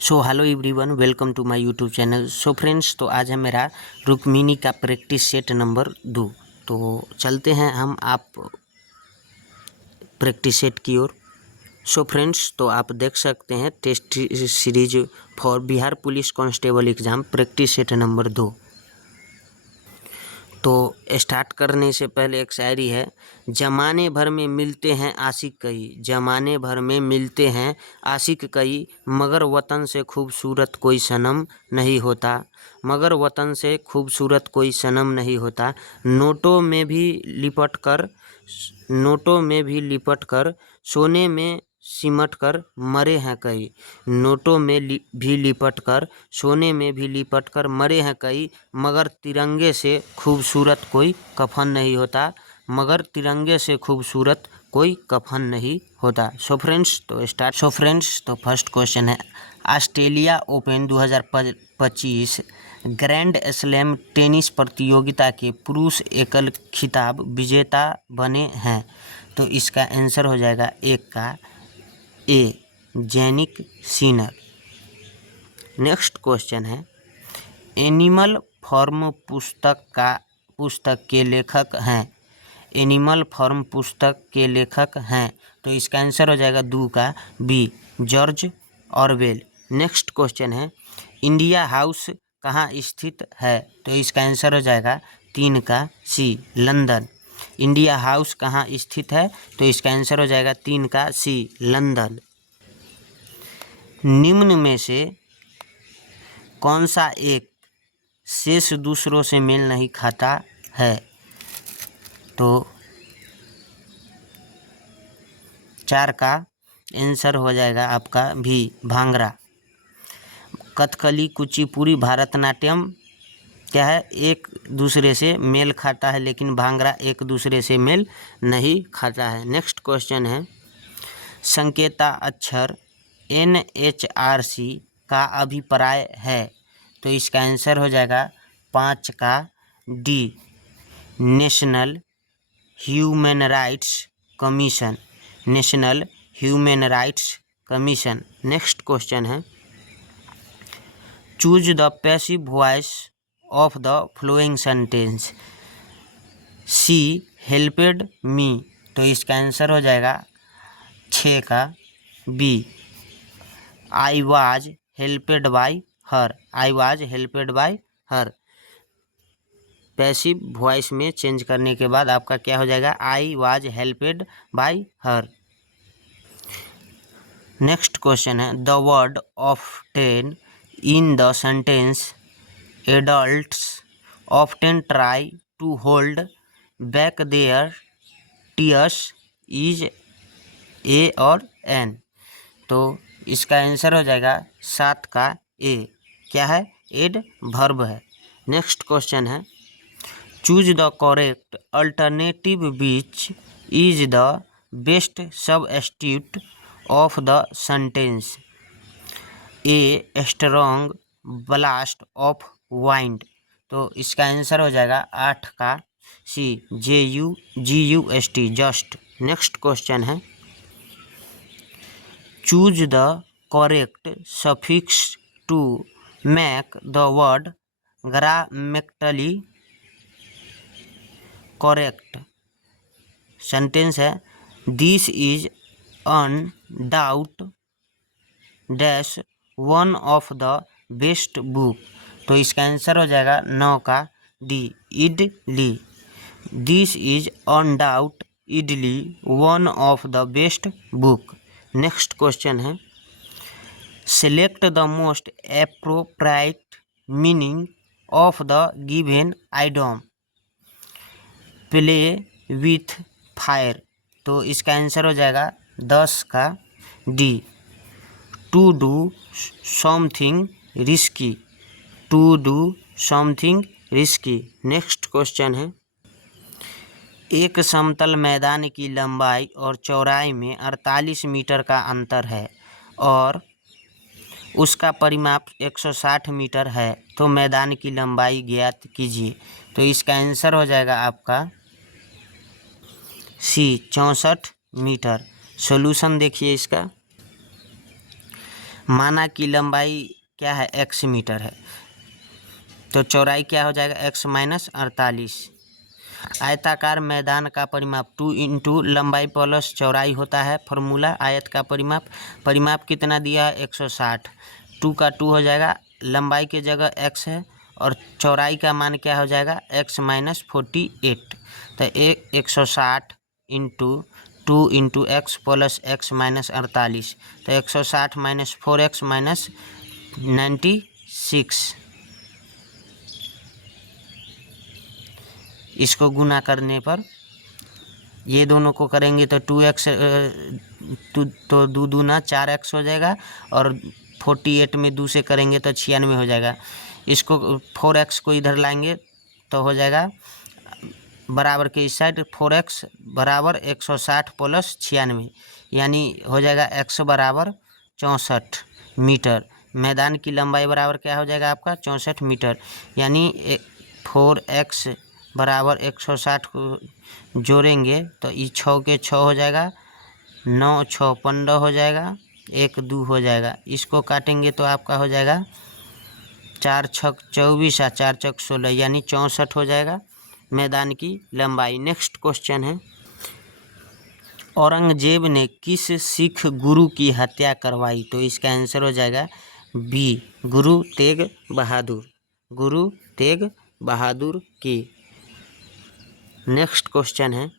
So hello everyone, welcome to my YouTube channel. So friends, तो आज है मेरा रुक्मिणी का प्रैक्टिस सेट नंबर 2। तो चलते हैं हम आप प्रैक्टिस सेट की ओर। सो फ्रेंड्स, तो आप देख सकते हैं test series for Bihar police constable exam practice set number 2। तो स्टार्ट करने से पहले एक शायरी है। जमाने भर में मिलते हैं आशिक कई, जमाने भर में मिलते हैं आशिक कई, मगर वतन से खूबसूरत कोई सनम नहीं होता, मगर वतन से खूबसूरत कोई सनम नहीं होता। नोटों में भी लिपट कर, नोटों में भी लिपट कर, सोने में सिमट कर मरे हैं कई, नोटों में भी लिपट कर, सोने में भी लिपट कर मरे हैं कई, मगर तिरंगे से खूबसूरत कोई कफन नहीं होता, मगर तिरंगे से खूबसूरत कोई कफन नहीं होता। सो फ्रेंड्स, तो स्टार्ट। सो फ्रेंड्स, तो फर्स्ट क्वेश्चन है, Australia open 2025 grand slam tennis प्रतियोगिता के पुरुष एकल खिताब विजेता बने हैं। तो इसका आंसर हो जाएगा एक का ए, जैनिक सिनर। नेक्स्ट क्वेश्चन है, एनिमल फॉर्म पुस्तक के लेखक हैं, एनिमल फॉर्म पुस्तक के लेखक हैं। तो इसका आंसर हो जाएगा 2 का B, George Orwell. Next question है, इंडिया हाउस कहाँ स्थित है। तो इसका आंसर हो जाएगा 3 का सी, लंदन। इंडिया हाउस कहाँ स्थित है। तो इसका आंसर हो जाएगा 3 का सी, लंदन। निम्न में से कौन सा एक शेष दूसरों से मेल नहीं खाता है। तो 4 का आंसर हो जाएगा आपका भी, भांगड़ा। कथकली, कुचिपुड़ी, भरतनाट्यम क्या है, एक दूसरे से मेल खाता है, लेकिन भांगड़ा एक दूसरे से मेल नहीं खाता है। नेक्स्ट क्वेश्चन है, संकेता अक्षर NHRC का अभिप्राय है। तो इसका आंसर हो जाएगा 5 का D, national human rights commission, national human rights commission. Next question है, choose the passive voice of the following sentence. She helped me. तो इसका आंसर हो जाएगा 6 का B, I was helped by her, I was helped by her. Passive voice में change करने के बाद आपका क्या हो जाएगा, I was helped by her. Next question है, the word of 10 in the sentence adults often try to hold back their tears is a और एन। तो इसका आंसर हो जाएगा 7 का ए, क्या है, एड वर्ब है। नेक्स्ट क्वेश्चन है, choose the correct alternative which is the best substitute of the sentence. A strong blast of wind. तो इसका आंसर हो जाएगा 8 का C, JUGUST, just. Next question है, choose the correct suffix to make the word grammatically correct. Sentence है, this is undoubt dash one of the best book. तो इसका answer हो जाएगा 9 का D, idli. This is undoubtedly one of the best book. Next question है, select the most appropriate meaning of the given item. Play with fire. तो इसका answer हो जाएगा 10 का D, to do something risky, to do something risky. Next question है, एक समतल मैदान की लंबाई और चौड़ाई में 48 मीटर का अंतर है और उसका परिमाप 160 मीटर है, तो मैदान की लंबाई ज्ञात कीजिए। तो इसका आंसर हो जाएगा आपका सी, 64 मीटर। सॉल्यूशन देखिए इसका, माना कि लंबाई क्या है, x मीटर है, तो चौड़ाई क्या हो जाएगा, x माइनस 48। आयताकार मैदान का परिमाप 2 इंटू लंबाई प्लस चौड़ाई होता है फॉर्मूला आयत का परिमाप। परिमाप कितना दिया है, 160। 2 का 2 हो जाएगा, लंबाई की जगह x है और चौड़ाई का मान क्या हो जाएगा, x माइनस 48। तो 160 into 2 into x plus x minus 48, तो 160 माइनस 4x माइनस 96। इसको गुना करने पर ये दोनों को करेंगे तो 2x तो दो दूना 4x हो जाएगा और 48 में 2 से करेंगे तो 96 हो जाएगा। इसको 4x को इधर लाएंगे तो हो जाएगा बराबर के इस साइड 4x बराबर 160 प्लस 96, यानी हो जाएगा x बराबर 64 मीटर। मैदान की लंबाई बराबर क्या हो जाएगा आपका, 64 मीटर, यानी 4x बराबर 160 को जोड़ेंगे तो ये 6 के 6 हो जाएगा, 9 6 15 हो जाएगा, 1 2 हो जाएगा। इसको काटेंगे तो आपका हो जाएगा 4 छक 24 और 4 चक 16, यानी 64 हो जाएगा मैदान की लंबाई। नेक्स्ट क्वेश्चन है, औरंगजेब ने किस सिख गुरु की हत्या करवाई, तो इसका आंसर हो जाएगा बी, गुरु तेग बहादुर, गुरु तेग बहादुर की। नेक्स्ट क्वेश्चन है,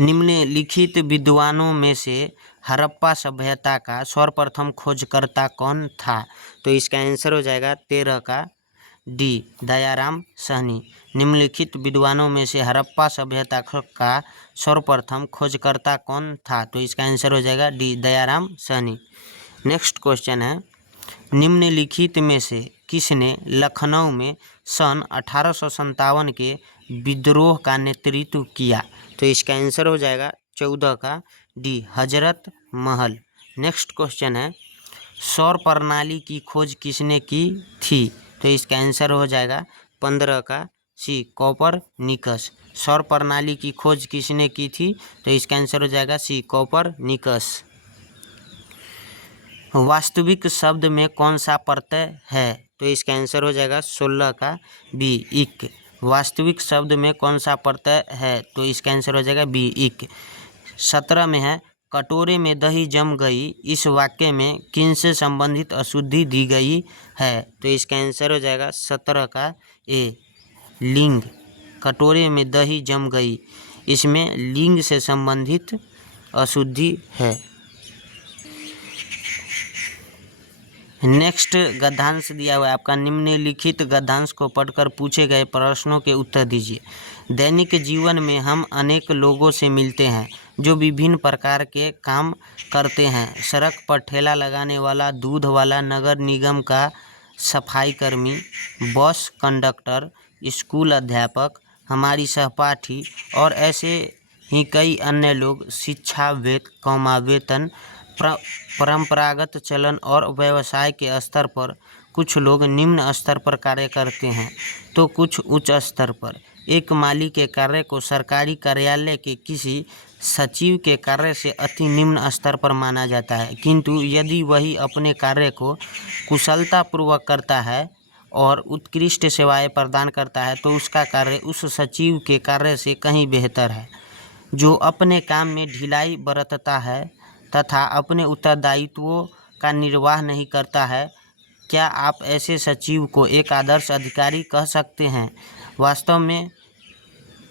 निम्नलिखित विद्वानों में से हड़प्पा सभ्यता का सर्वप्रथम खोजकर्ता कौन था, तो इसका आंसर हो जाएगा 13 का डी, दयाराम साहनी। निम्नलिखित विद्वानों में से हड़प्पा सभ्यता का सर्वप्रथम खोजकर्ता कौन था, तो इसका आंसर हो जाएगा D, Dayaram Sahni. Next question है, निम्नलिखित में से किसने लखनऊ में सन 1857 के विद्रोह का नेतृत्व किया, तो इसका आंसर हो जाएगा 14 का D, Hazrat Mahal. Next question है, सौर प्रणाली की खोज किसने की थी, तो इसका आंसर हो जाएगा 15 का सी, कोपरनिकस। सौर प्रणाली की खोज किसने की थी, तो इसका आंसर हो जाएगा सी, कोपरनिकस। वास्तविक शब्द में कौन सा प्रत्यय है, तो इसका आंसर हो जाएगा 16 का बी, इक। वास्तविक शब्द में कौन सा प्रत्यय है, तो इसका आंसर हो जाएगा बी, इक। 17 में है, कटोरे में दही जम गई, इस वाक्य में किनसे संबंधित अशुद्धि दी गई है, तो इसका आंसर हो जाएगा 17 का ए, लिंग। कटोरे में दही जम गई, इसमें लिंग से संबंधित अशुद्धि है। नेक्स्ट गद्यांश दिया हुआ है आपका, निम्नलिखित गद्यांश को पढ़कर पूछे गए प्रश्नों के उत्तर दीजिए। दैनिक जीवन में हम अनेक लोगों से मिलते हैं जो विभिन्न प्रकार के काम करते हैं। सड़क पर ठेला लगाने वाला, दूध वाला, नगर निगम का सफाई कर्मी, बस कंडक्टर, स्कूल अध्यापक, हमारी सहपाठी और ऐसे ही कई अन्य लोग। शिक्षा वेतन परंपरागत चलन और व्यवसाय के स्तर पर कुछ लोग निम्न स्तर पर कार्य करते हैं तो कुछ उच्च स्तर पर। एक माली के कार्य को सरकारी कार्यालय के किसी सचिव के कार्य से अति निम्न स्तर पर माना जाता है, किंतु यदि वही अपने कार्य को कुशलतापूर्वक करता है और उत्कृष्ट सेवाएं प्रदान करता है तो उसका कार्य उस सचिव के कार्य से कहीं बेहतर है। जो अपने काम में ढिलाई बरतता है तथा अपने उत्तरदायित्वों का निर्वाह नहीं करता है, क्या आप ऐसे सचिव को एक आदर्श अधिकारी कह सकते हैं? वास्तव में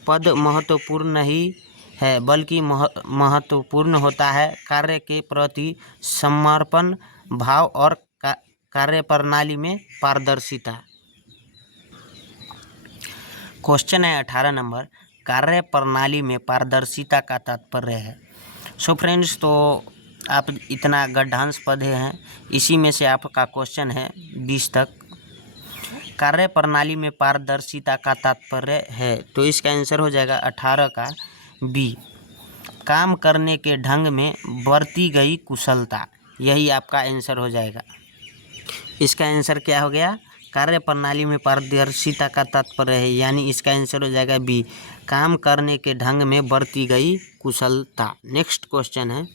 पद महत्वपूर्ण नहीं है, बल्कि महत्वपूर्ण होता है कार्य के प्रति समर्पण भाव और कार्य प्रणाली में पारदर्शिता। क्वेश्चन है 18 नंबर, कार्य प्रणाली में पारदर्शिता का तात्पर्य है। सो फ्रेंड्स, तो आप इतना गद्यांश पढ़े हैं, इसी में से आपका क्वेश्चन है 20 तक। कार्य प्रणाली में पारदर्शिता का तात्पर्य है, तो इसका आंसर हो जाएगा 18 का बी, काम करने के ढंग में बरती गई कुशलता। यही आपका आंसर हो जाएगा। इसका आंसर क्या हो गया, कार्य प्रणाली में पारदर्शिता का तात्पर्य है, यानी इसका आंसर हो जाएगा बी, काम करने के ढंग में बरती गई कुशलता। नेक्स्ट क्वेश्चन है,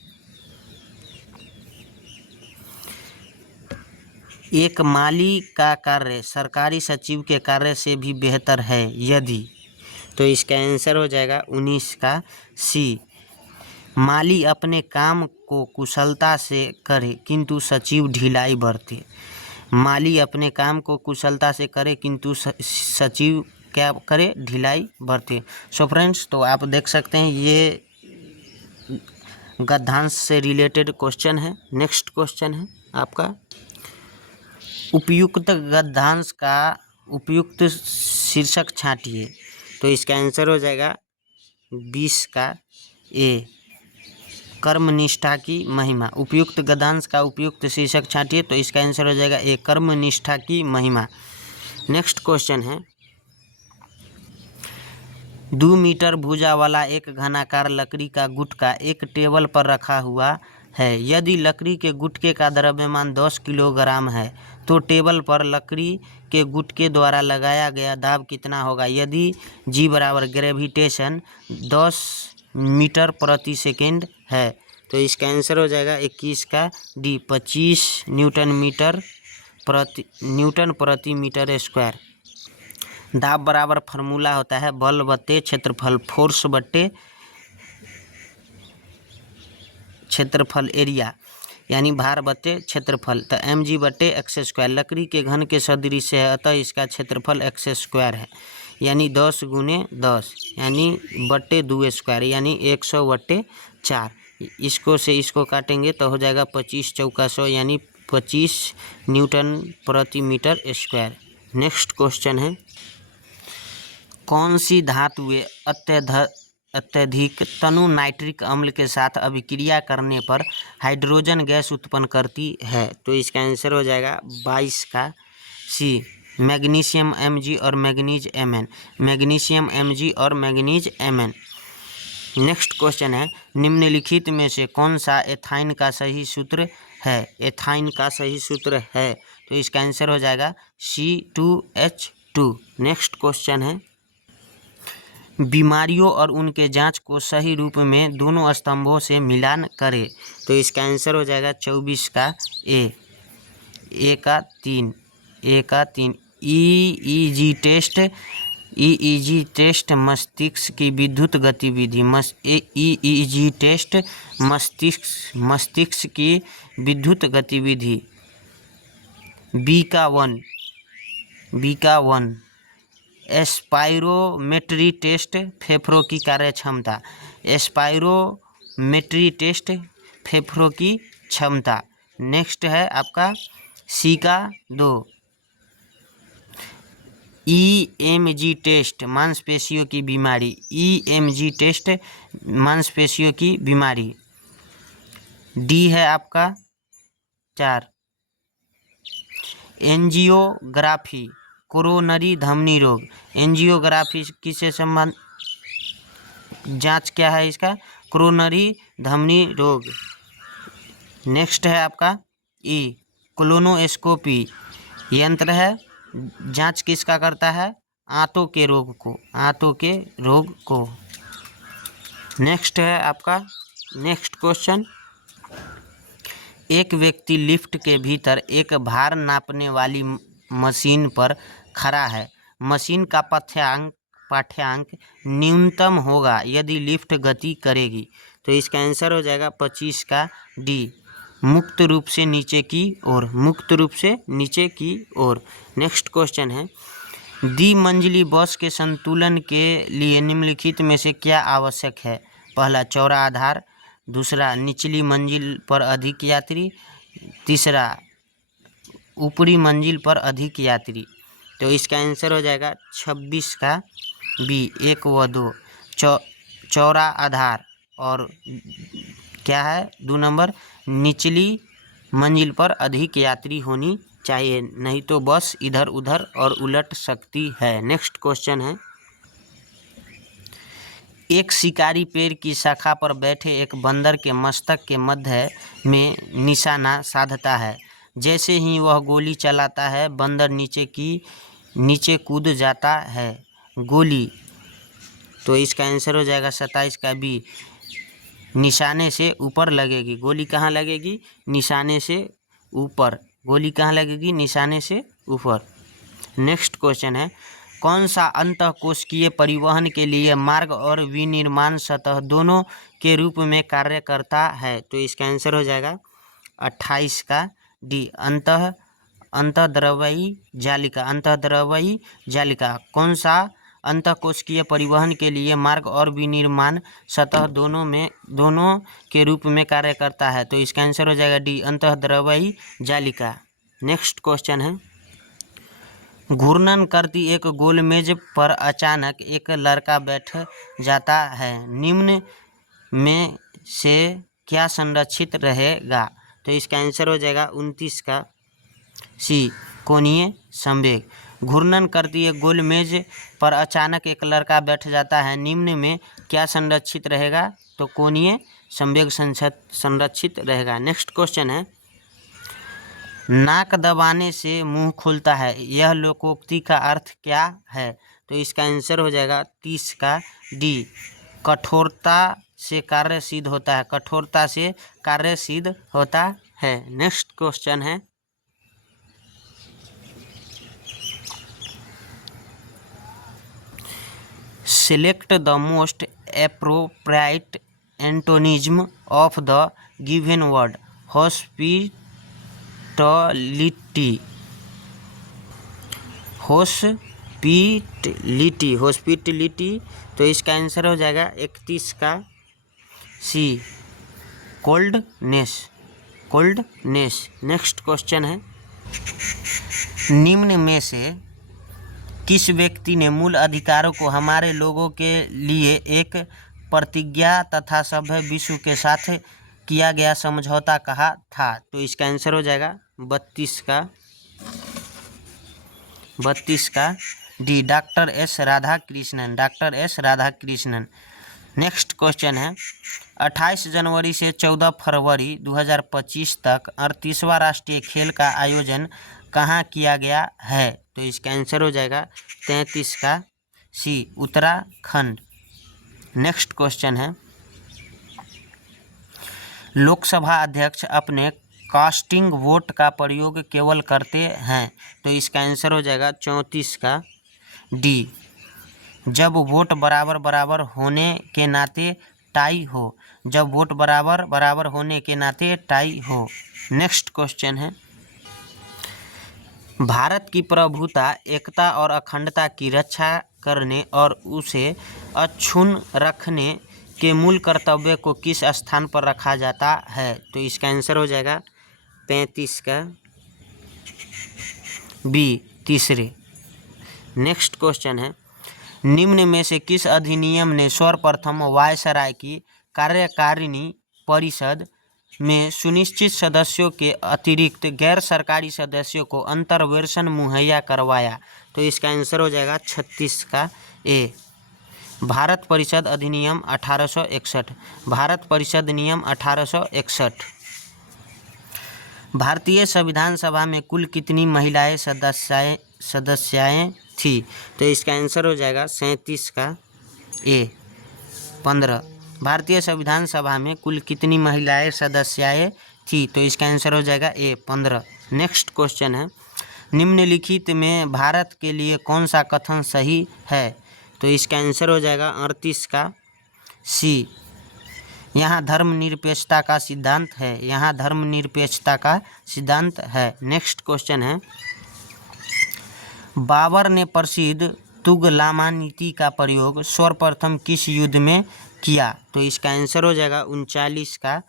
एक माली का कार्य सरकारी सचिव के कार्य से भी बेहतर है यदि, तो इसका आंसर हो जाएगा 19 का सी। माली अपने काम को कुशलता से करे किंतु सचिव ढिलाई बरते। माली अपने काम को कुशलता से करे किंतु सचिव क्या करे, ढिलाई बरते। सो फ्रेंड्स, तो आप देख सकते हैं ये गद्यांश से रिलेटेड क्वेश्चन है। नेक्स्ट क्वेश्चन है आपका, उपयुक्त गद्यांश का उपयुक्त शीर्षक छांटिए। तो इसका आंसर हो जाएगा 20 का ए, कर्मनिष्ठा की महिमा। उपयुक्त गद्यांश का उपयुक्त शीर्षक छांटिए, तो इसका आंसर हो जाएगा ए, कर्मनिष्ठा की महिमा। नेक्स्ट क्वेश्चन है, 2 मीटर भुजा वाला एक घनाकार लकड़ी का गुटका एक टेबल पर रखा हुआ है। यदि लकड़ी के गुटके का द्रव्यमान 10 किलोग्राम है तो टेबल पर लकड़ी के गुटके द्वारा लगाया गया दाब कितना होगा। यदि जी बराबर ग्रेविटेशन 10 मीटर प्रति सेकेंड है, तो इसका आंसर हो जाएगा 21 का डी, 25 न्यूटन प्रति मीटर स्क्वायर। दाब बराबर फार्मूला होता है बल बट्टे क्षेत्रफल, फोर्स बट्टे क्षेत्रफल एरिया, यानी भार बट्टे क्षेत्रफल। तो mg बट्टे एक्स स्क्वायर। लकड़ी के घन के सदृश है, अतः इसका क्षेत्रफल एक्स स्क्वायर है, यानी 10 गुने 10 यानी बट्टे 2 स्क्वायर, यानी 100 बट्टे 4। इसको से इसको काटेंगे तो हो जाएगा 25 चौका 100, यानी 25 न्यूटन प्रति मीटर स्क्वायर। नेक्स्ट क्वेश्चन है, कौन सी धातुएं अत्यधिक तनु नाइट्रिक अम्ल के साथ अभिक्रिया करने पर हाइड्रोजन गैस उत्पन्न करती है। तो इसका आंसर हो जाएगा 22 का सी, मैग्नीशियम Mg और मैग्नीज Mn। मैग्नीशियम Mg और मैग्नीज Mn। नेक्स्ट क्वेश्चन है, निम्नलिखित में से कौन सा एथाइन का सही सूत्र है। एथाइन का सही सूत्र है, तो इसका आंसर हो जाएगा C2H2। नेक्स्ट क्वेश्चन है, बीमारियों और उनके जांच को सही रूप में दोनों स्तंभों से मिलान करें। तो इसका आंसर हो जाएगा 24 का ए, ए का 3 ईईजी टेस्ट मस्तिष्क की विद्युत गतिविधि। ईईजी टेस्ट मस्तिष्क की विद्युत गतिविधि। बी का 1 एस्पायरोमेट्री टेस्ट फेफड़ों की कार्यक्षमता। एस्पायरोमेट्री टेस्ट फेफड़ों की क्षमता। नेक्स्ट है आपका सी का 2 EMG टेस्ट मांसपेशियों की बीमारी। EMG टेस्ट मांसपेशियों की बीमारी। डी है आपका 4 एंजियोग्राफी कोरोनरी धमनी रोग। एंजियोग्राफी किससे संबंध, जांच क्या है इसका, कोरोनरी धमनी रोग। नेक्स्ट है आपका ई कोलोनोस्कोपी, यंत्र है, जांच किसका करता है, आंतों के रोग को। नेक्स्ट है आपका नेक्स्ट क्वेश्चन, एक व्यक्ति लिफ्ट के भीतर एक भार नापने वाली मशीन पर खड़ा है। मशीन का पाठ्यांक न्यूनतम होगा यदि लिफ्ट गति करेगी। तो इसका आंसर हो जाएगा 25 का डी, मुक्त रूप से नीचे की ओर। नेक्स्ट क्वेश्चन है, द्विमंजिली बस के संतुलन के लिए निम्नलिखित में से क्या आवश्यक है। पहला चौड़ा आधार, दूसरा निचली मंजिल पर अधिक यात्री, तीसरा ऊपरी मंजिल पर अधिक यात्री। तो इसका आंसर हो जाएगा 26 का बी, 1 व 2। चौड़ा आधार और क्या है 2 नंबर, निचली मंजिल पर अधिक यात्री होनी चाहिए, नहीं तो बस इधर उधर और उलट सकती है। नेक्स्ट क्वेश्चन है, एक शिकारी पेड़ की शाखा पर बैठे एक बंदर के मस्तक के मध्य में निशाना साधता है। जैसे ही वह गोली चलाता है बंदर नीचे कूद जाता है। गोली, तो इसका आंसर हो जाएगा 27 का बी, निशाने से ऊपर लगेगी। गोली कहाँ लगेगी, निशाने से ऊपर। गोली कहाँ लगेगी? निशाने से ऊपर। नेक्स्ट क्वेश्चन है, कौन सा अंतःकोशिकीय परिवहन के लिए मार्ग और विनिर्माण सतह दोनों के रूप में कार्य करता है? तो इसका आंसर हो जाएगा 28 का डी, अंतःद्रव्यी जालिका। अंतःद्रव्यी जालिका कौन सा अंतःकोशिकीय परिवहन के लिए मार्ग और विनिर्माण सतह दोनों के रूप में कार्य करता है? तो इसका आंसर हो जाएगा डी, अंतःद्रव्यी जालिका। नेक्स्ट क्वेश्चन है, घूर्णन करती एक गोल मेज पर अचानक एक लड़का बैठ जाता है, निम्न में से क्या संरक्षित रहेगा? तो इसका आंसर हो जाएगा 29 का सी, कोणीय संवेग। घूर्णन करती एक गोल मेज पर अचानक एक लड़का बैठ जाता है, निम्न में क्या संरक्षित रहेगा? तो कोणीय संवेग संरक्षित रहेगा। नेक्स्ट क्वेश्चन है, नाक दबाने से मुंह खुलता है, यह लोकोक्ति का अर्थ क्या है? तो इसका आंसर हो जाएगा 30 का डी, कठोरता से कार्य सिद्ध होता है। कठोरता से कार्य सिद्ध होता है। नेक्स्ट क्वेश्चन है, select the most appropriate antonyms of the given word. Hospitality. तो इसका आंसर हो जाएगा 31 का सी, कोल्डनेस। नेक्स्ट क्वेश्चन है, निम्न में से किस व्यक्ति ने मूल अधिकारों को हमारे लोगों के लिए एक प्रतिज्ञा तथा सभ्य विश्व के साथ किया गया समझौता कहा था? तो इसका आंसर हो जाएगा 32 का D, doctor S Radhakrishnan. Next question है, 28 जनवरी से 14 फरवरी 2025 तक 38वां राष्ट्रीय खेल का आयोजन कहाँ किया गया है? तो इसका आंसर हो जाएगा 33 का सी, उत्तराखंड। नेक्स्ट क्वेश्चन है, लोकसभा अध्यक्ष अपने कास्टिंग वोट का प्रयोग केवल करते हैं? तो इसका आंसर हो जाएगा 34 का डी, जब वोट बराबर होने के नाते टाई हो। जब वोट बराबर होने के नाते टाई हो। नेक्स्ट क्वेश्चन है, भारत की प्रभुता, एकता और अखंडता की रक्षा करने और उसे अक्षुण्ण रखने के मूल कर्तव्य को किस स्थान पर रखा जाता है? तो इसका आंसर हो जाएगा 35 का बी, तीसरे। नेक्स्ट क्वेश्चन है, निम्न में से किस अधिनियम ने सर्वप्रथम वायसराय की कार्यकारिणी परिषद में सुनिश्चित सदस्यों के अतिरिक्त गैर सरकारी सदस्यों को अंतर्वेशन मुहैया करवाया? तो इसका आंसर हो जाएगा 36 का ए, भारत परिषद अधिनियम 1861। भारत परिषद नियम 1861। भारतीय संविधान सभा में कुल कितनी महिलाएं सदस्याएं थी? तो इसका आंसर हो जाएगा 37 का ए, 15। भारतीय संविधान सभा में कुल कितनी महिलाएं सदस्याएं थी? तो इसका आंसर हो जाएगा ए, 15। नेक्स्ट क्वेश्चन है, निम्नलिखित में भारत के लिए कौन सा कथन सही है? तो इसका आंसर हो जाएगा 38 का सी, यहाँ धर्मनिरपेक्षता का सिद्धांत है। नेक्स्ट क्वेश्चन है, बाबर ने प्रसिद्ध तुगलमा नीति का प्रयोग सर्वप्रथम किस युद्ध में किया? तो इसका आंसर हो जाएगा 39 का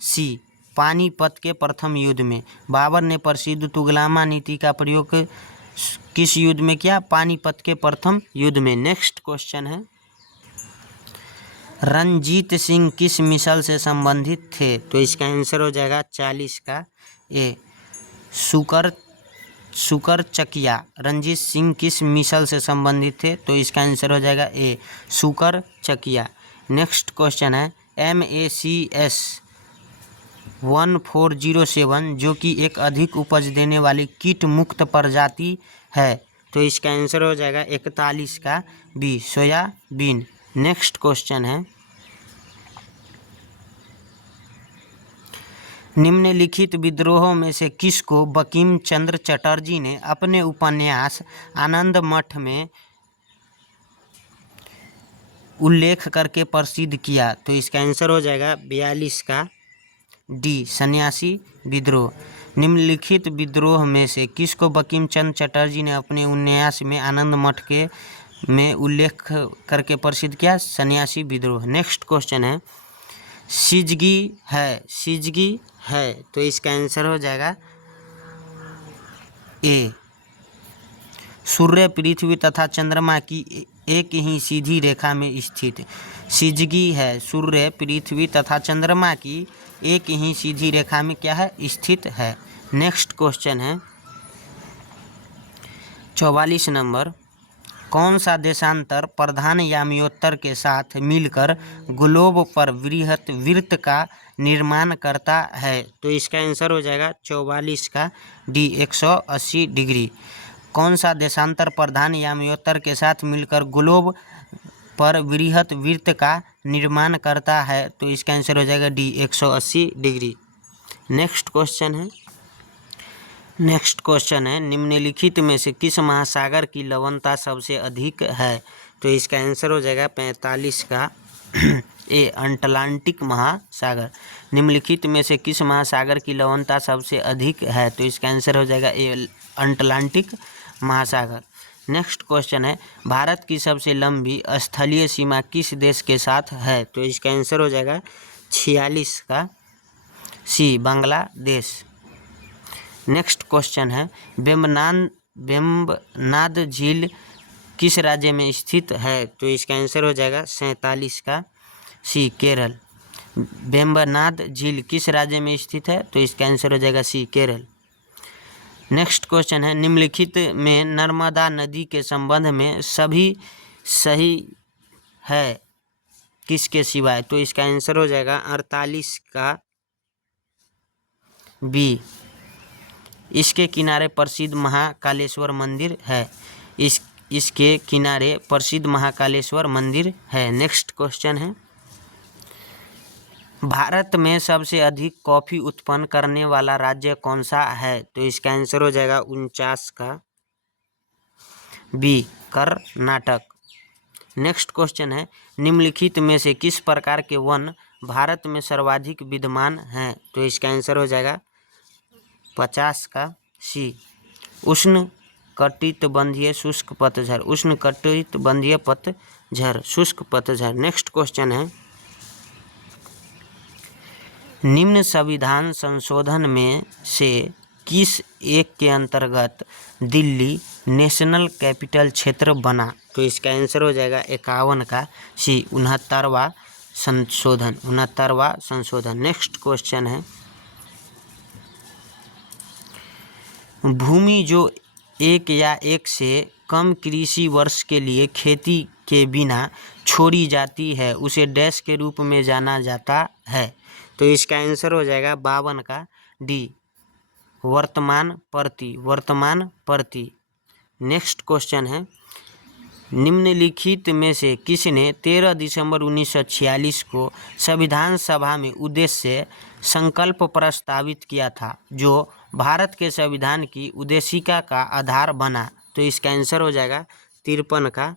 सी, पानीपत के प्रथम युद्ध में। बाबर ने प्रसिद्ध तुगलमा नीति का प्रयोग किस युद्ध में किया? पानीपत के प्रथम युद्ध में। नेक्स्ट क्वेश्चन है, रंजीत सिंह किस मिसल से संबंधित थे? तो इसका आंसर हो जाएगा 40 का ए, सुकरचकिया। रंजीत सिंह किस मिसल से संबंधित थे? तो इसका आंसर हो जाएगा ए, सुकरचकिया। नेक्स्ट क्वेश्चन है, MACS 1407 जो कि एक अधिक उपज देने वाली कीट मुक्त प्रजाति है, तो इसका आंसर हो जाएगा 41 का बी, सोयाबीन। नेक्स्ट क्वेश्चन है, निम्नलिखित विद्रोहों में से किसको बंकिम चंद्र चटर्जी ने अपने उपन्यास आनंद मठ में उल्लेख करके प्रसिद्ध किया? तो इसका आंसर हो जाएगा 42 का डी, सन्यासी विद्रोह। निम्नलिखित विद्रोह में से किसको बंकिम चंद्र चटर्जी ने अपने उपन्यास में आनंद मठ के में उल्लेख करके प्रसिद्ध किया? सन्यासी विद्रोह। नेक्स्ट क्वेश्चन है, सिजगी है तो इसका आंसर हो जाएगा ए, सूर्य, पृथ्वी तथा चंद्रमा की एक ही सीधी रेखा में स्थित। सिजगी है सूर्य, पृथ्वी तथा चंद्रमा की एक ही सीधी रेखा में क्या है? स्थित है। नेक्स्ट क्वेश्चन है 44 नंबर, कौन सा देशांतर प्रधान यामियोत्तर के साथ मिलकर ग्लोब पर वृहत वृत्त का निर्माण करता है? तो इसका आंसर हो जाएगा 44 का डी, 180 डिग्री। कौन सा देशांतर प्रधान यामियोत्तर के साथ मिलकर ग्लोब पर वृहत वृत्त का निर्माण करता है? तो इसका आंसर हो जाएगा डी, 180 डिग्री। नेक्स्ट क्वेश्चन है निम्नलिखित में से किस महासागर की लवणता सबसे अधिक है? तो इसका आंसर हो जाएगा 45 का ए, अटलांटिक महासागर। निम्नलिखित में से किस महासागर की लवणता सबसे अधिक है? तो इसका आंसर हो जाएगा ए, अटलांटिक महासागर। नेक्स्ट क्वेश्चन है, भारत की सबसे लंबी स्थलीय सीमा किस देश के साथ है? तो इसका आंसर हो जाएगा 46 का सी, बांग्लादेश। नेक्स्ट क्वेश्चन है, वेम्बनाद झील किस राज्य में स्थित है? तो इसका आंसर हो जाएगा 47 का सी, केरल। वेम्बनाद झील किस राज्य में स्थित है? तो इसका आंसर हो जाएगा सी, केरल। नेक्स्ट क्वेश्चन है, निम्नलिखित में नर्मदा नदी के संबंध में सभी सही है किसके सिवाय? तो इसका आंसर हो जाएगा 48 का बी, इसके किनारे प्रसिद्ध महाकालेश्वर मंदिर है। इसके किनारे प्रसिद्ध महाकालेश्वर मंदिर है। नेक्स्ट क्वेश्चन है, भारत में सबसे अधिक कॉफ़ी उत्पन्न करने वाला राज्य कौन सा है? तो इसका आंसर हो जाएगा 49 का बी, कर्नाटक। नेक्स्ट क्वेश्चन है, निम्नलिखित में से किस प्रकार के वन भारत में सर्वाधिक विद्यमान हैं? तो इसका आंसर हो जाएगा 50 का सी, उष्ण कटिबंधीय शुष्क पतझड़, उष्ण कटिबंधीय पतझड़, शुष्क पतझड़। नेक्स्ट क्वेश्चन है, निम्न संविधान संशोधन में से किस एक के अंतर्गत दिल्ली नेशनल कैपिटल क्षेत्र बना? तो इसका आंसर हो जाएगा 51 का सी, 69वां संशोधन। नेक्स्ट क्वेश्चन है, भूमि जो एक या एक से कम कृषि वर्ष के लिए खेती के बिना छोड़ी जाती है उसे डैश के रूप में जाना जाता है? तो इसका आंसर हो जाएगा 52 का डी, वर्तमान प्रति। नेक्स्ट क्वेश्चन है, निम्नलिखित में से किसने 13 दिसंबर 1946 को संविधान सभा में उद्देश्य संकल्प प्रस्तावित किया था जो भारत के संविधान की उद्देशिका का आधार बना? तो इसका आंसर हो जाएगा 53 का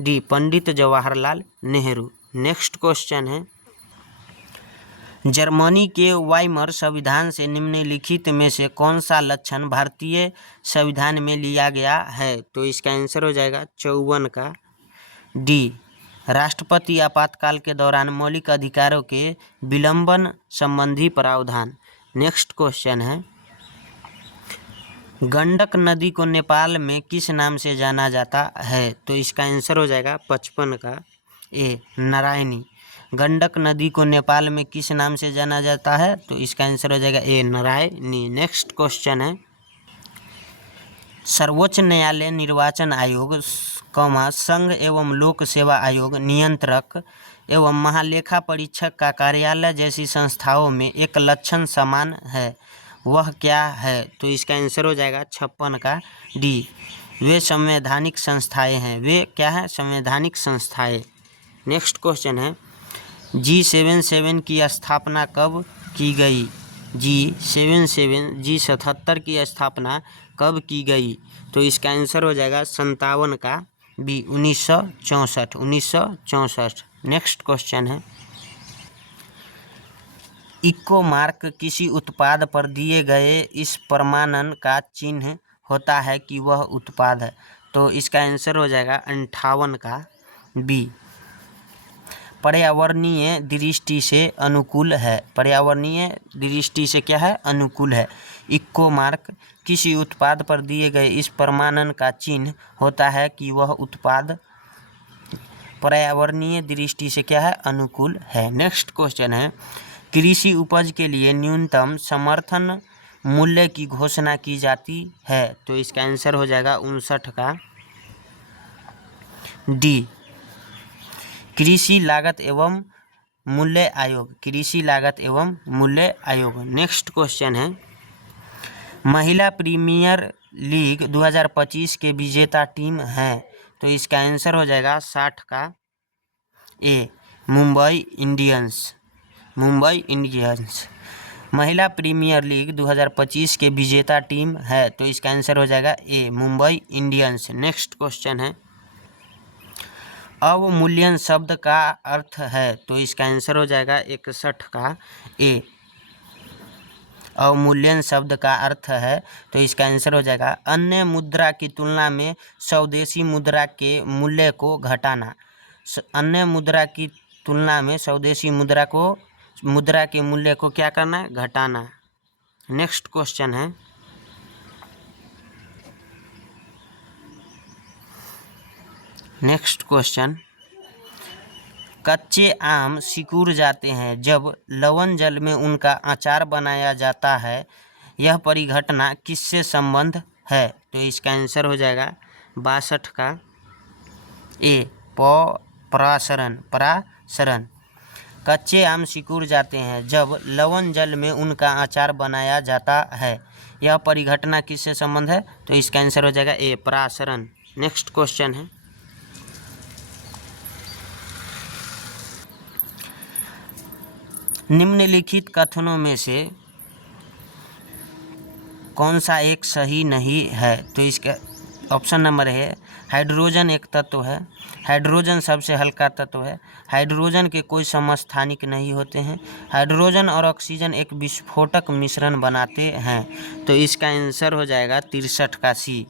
D, Pandit Jawaharlal Nehru. Next question है, जर्मनी के वाइमर संविधान से निम्नलिखित में से कौन सा लक्षण भारतीय संविधान में लिया गया है? तो इसका आंसर हो जाएगा 54 का डी, राष्ट्रपति आपातकाल के दौरान मौलिक अधिकारों के विलंबन संबंधी प्रावधान। नेक्स्ट क्वेश्चन है, गंडक नदी को नेपाल में किस नाम से जाना जाता है? तो इसका आंसर हो जाएगा 55 का ए, नारायणी। गंडक नदी को नेपाल में किस नाम से जाना जाता है? तो इसका आंसर हो जाएगा ए, नारायणी। नेक्स्ट क्वेश्चन है, सर्वोच्च न्यायालय, निर्वाचन आयोग, संघ एवं लोक सेवा आयोग, नियंत्रक एवं महालेखा परीक्षक का कार्यालय जैसी संस्थाओं में एक लक्षण समान है, वह क्या है? तो इसका आंसर हो जाएगा 56 का डी, वे संवैधानिक संस्थाएं हैं। वे क्या है? संवैधानिक संस्थाएं। नेक्स्ट क्वेश्चन है, G77 की स्थापना कब की गई? G77 की स्थापना कब की गई? तो इसका आंसर हो जाएगा 57 का बी 1964। नेक्स्ट क्वेश्चन है, इको मार्क किसी उत्पाद पर दिए गए इस प्रमाणन का चिन्ह होता है कि वह उत्पाद है। तो इसका आंसर हो जाएगा 58 का बी पर्यावरणीय दृष्टि से अनुकूल है। पर्यावरणीय दृष्टि से क्या है? अनुकूल है। इको मार्क किसी उत्पाद पर दिए गए इस प्रमाणन का चिन्ह होता है कि वह उत्पाद पर्यावरणीय दृष्टि से क्या है? अनुकूल है। नेक्स्ट क्वेश्चन है, कृषि उपज के लिए न्यूनतम समर्थन मूल्य की घोषणा की जाती है। तो इसका आंसर हो जाएगा 59 का डी कृषि लागत एवं मूल्य आयोग। कृषि लागत एवं मूल्य आयोग। नेक्स्ट क्वेश्चन है, महिला प्रीमियर लीग 2025 के विजेता टीम है। तो इसका आंसर हो जाएगा 60 का ए मुंबई इंडियंस। मुंबई इंडियंस महिला प्रीमियर लीग 2025 के विजेता टीम है। तो इसका आंसर हो जाएगा ए मुंबई इंडियंस। नेक्स्ट क्वेश्चन है, अवमूल्यन शब्द का अर्थ है। तो इसका आंसर हो जाएगा 61 का ए अवमूल्यन शब्द का अर्थ है। तो इसका आंसर हो जाएगा अन्य मुद्रा की तुलना में स्वदेशी मुद्रा के मूल्य को घटाना। अन्य मुद्रा की तुलना में स्वदेशी मुद्रा के मूल्य को क्या करना है? घटाना। नेक्स्ट क्वेश्चन है, नेक्स्ट क्वेश्चन, कच्चे आम सिकुड़ जाते हैं जब लवण जल में उनका अचार बनाया जाता है। यह परिघटना किससे संबंध है? तो इसका आंसर हो जाएगा 62 का ए परासरण। परासरण कच्चे आम सिकुड़ जाते हैं जब लवण जल में उनका अचार बनाया जाता है। यह परिघटना किससे संबंध है? तो इसका आंसर हो जाएगा ए परासरण। नेक्स्ट क्वेश्चन है, निम्नलिखित कथनों में से कौन सा एक सही नहीं है? तो इसका ऑप्शन नंबर है, हाइड्रोजन एक तत्व है। हाइड्रोजन सबसे हल्का तत्व है। हाइड्रोजन के कोई समस्थानिक नहीं होते हैं। हाइड्रोजन और ऑक्सीजन एक विस्फोटक मिश्रण बनाते हैं। तो इसका आंसर हो जाएगा 63 का सी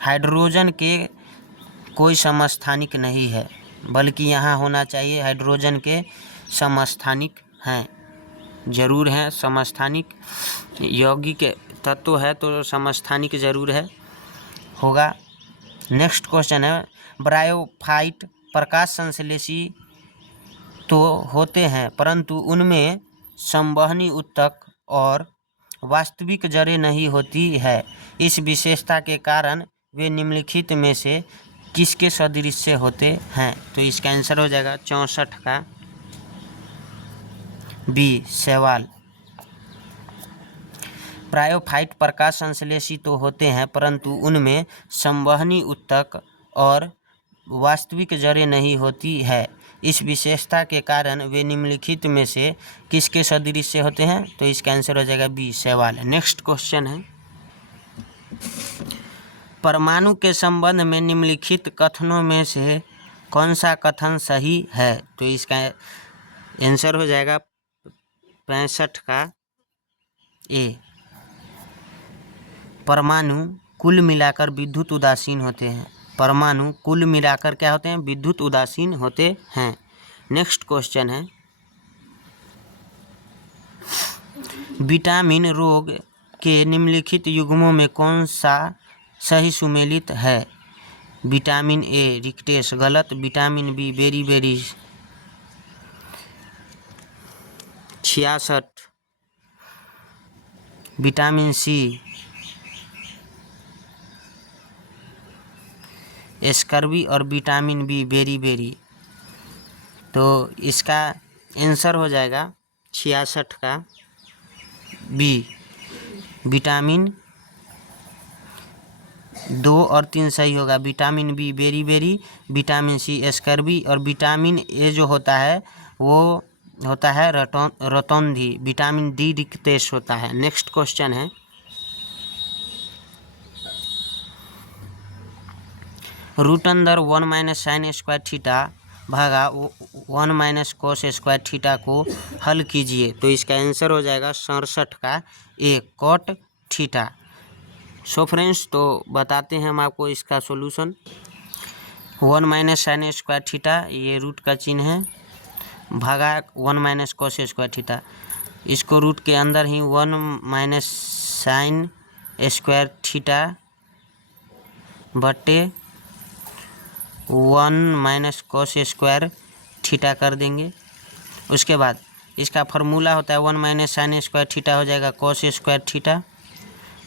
हाइड्रोजन के कोई समस्थानिक नहीं है, बल्कि यहाँ होना चाहिए हाइड्रोजन के समस्थानिक हैं। जरूर हैं समस्थानिक, यौगिक तत्व है तो समस्थानिक जरूर है होगा। नेक्स्ट क्वेश्चन है, ब्रायोफाइट प्रकाश संश्लेषी तो होते हैं परंतु उनमें संवहनी ऊतक और वास्तविक जड़ें नहीं होती है। इस विशेषता के कारण वे निम्नलिखित में से किसके सदृश होते हैं? तो इसका आंसर हो जाएगा 64 का बी शैवाल। ब्रायोफाइट प्रकाश संश्लेषी तो होते हैं परंतु उनमें संवहनी ऊतक और वास्तविक जड़ें नहीं होती है। इस विशेषता के कारण वे निम्नलिखित में से किसके सदृश होते हैं? तो इसका आंसर हो जाएगा बी शैवाल। नेक्स्ट क्वेश्चन है, परमाणु के संबंध में निम्नलिखित कथनों में से कौन सा कथन सही है? तो इसका आंसर हो जाएगा 65 का ए परमाणु कुल मिलाकर विद्युत उदासीन होते हैं। परमाणु कुल मिलाकर क्या होते हैं? विद्युत उदासीन होते हैं। नेक्स्ट क्वेश्चन है, विटामिन रोग के निम्नलिखित युग्मों में कौन सा सही सुमेलित है? विटामिन ए रिक्टेस गलत, vitamin B beri 66, vitamin C scurvy और विटामिन बी बेरी। तो इसका आंसर हो जाएगा 66 का बी विटामिन 2 और 3 सही होगा। Vitamin B beri, vitamin C scurvy और विटामिन ए जो होता है वो होता है रतौंधी, विटामिन डी रिक्तेश होता है। नेक्स्ट क्वेश्चन है, रूट अंदर 1 माइनस साइन स्क्वायर थीटा भागा 1 माइनस कोस स्क्वायर थीटा को हल कीजिए। तो इसका आंसर हो जाएगा 67 का एक कॉट थीटा। सो फ्रेंड्स, तो बताते हैं हम आपको इसका solution. 1 minus sine square theta, ये रूट का चिन्ह है, भागा 1 माइनस कोस स्क्वायर थीटा। इसको रूट के अंदर ही 1 माइनस साइन स्क्वायर थीटा बटे 1 माइनस कोस स्क्वायर थीटा कर देंगे। उसके बाद इसका फार्मूला होता है 1 माइनस साइन स्क्वायर थीटा हो जाएगा कोस स्क्वायर थीटा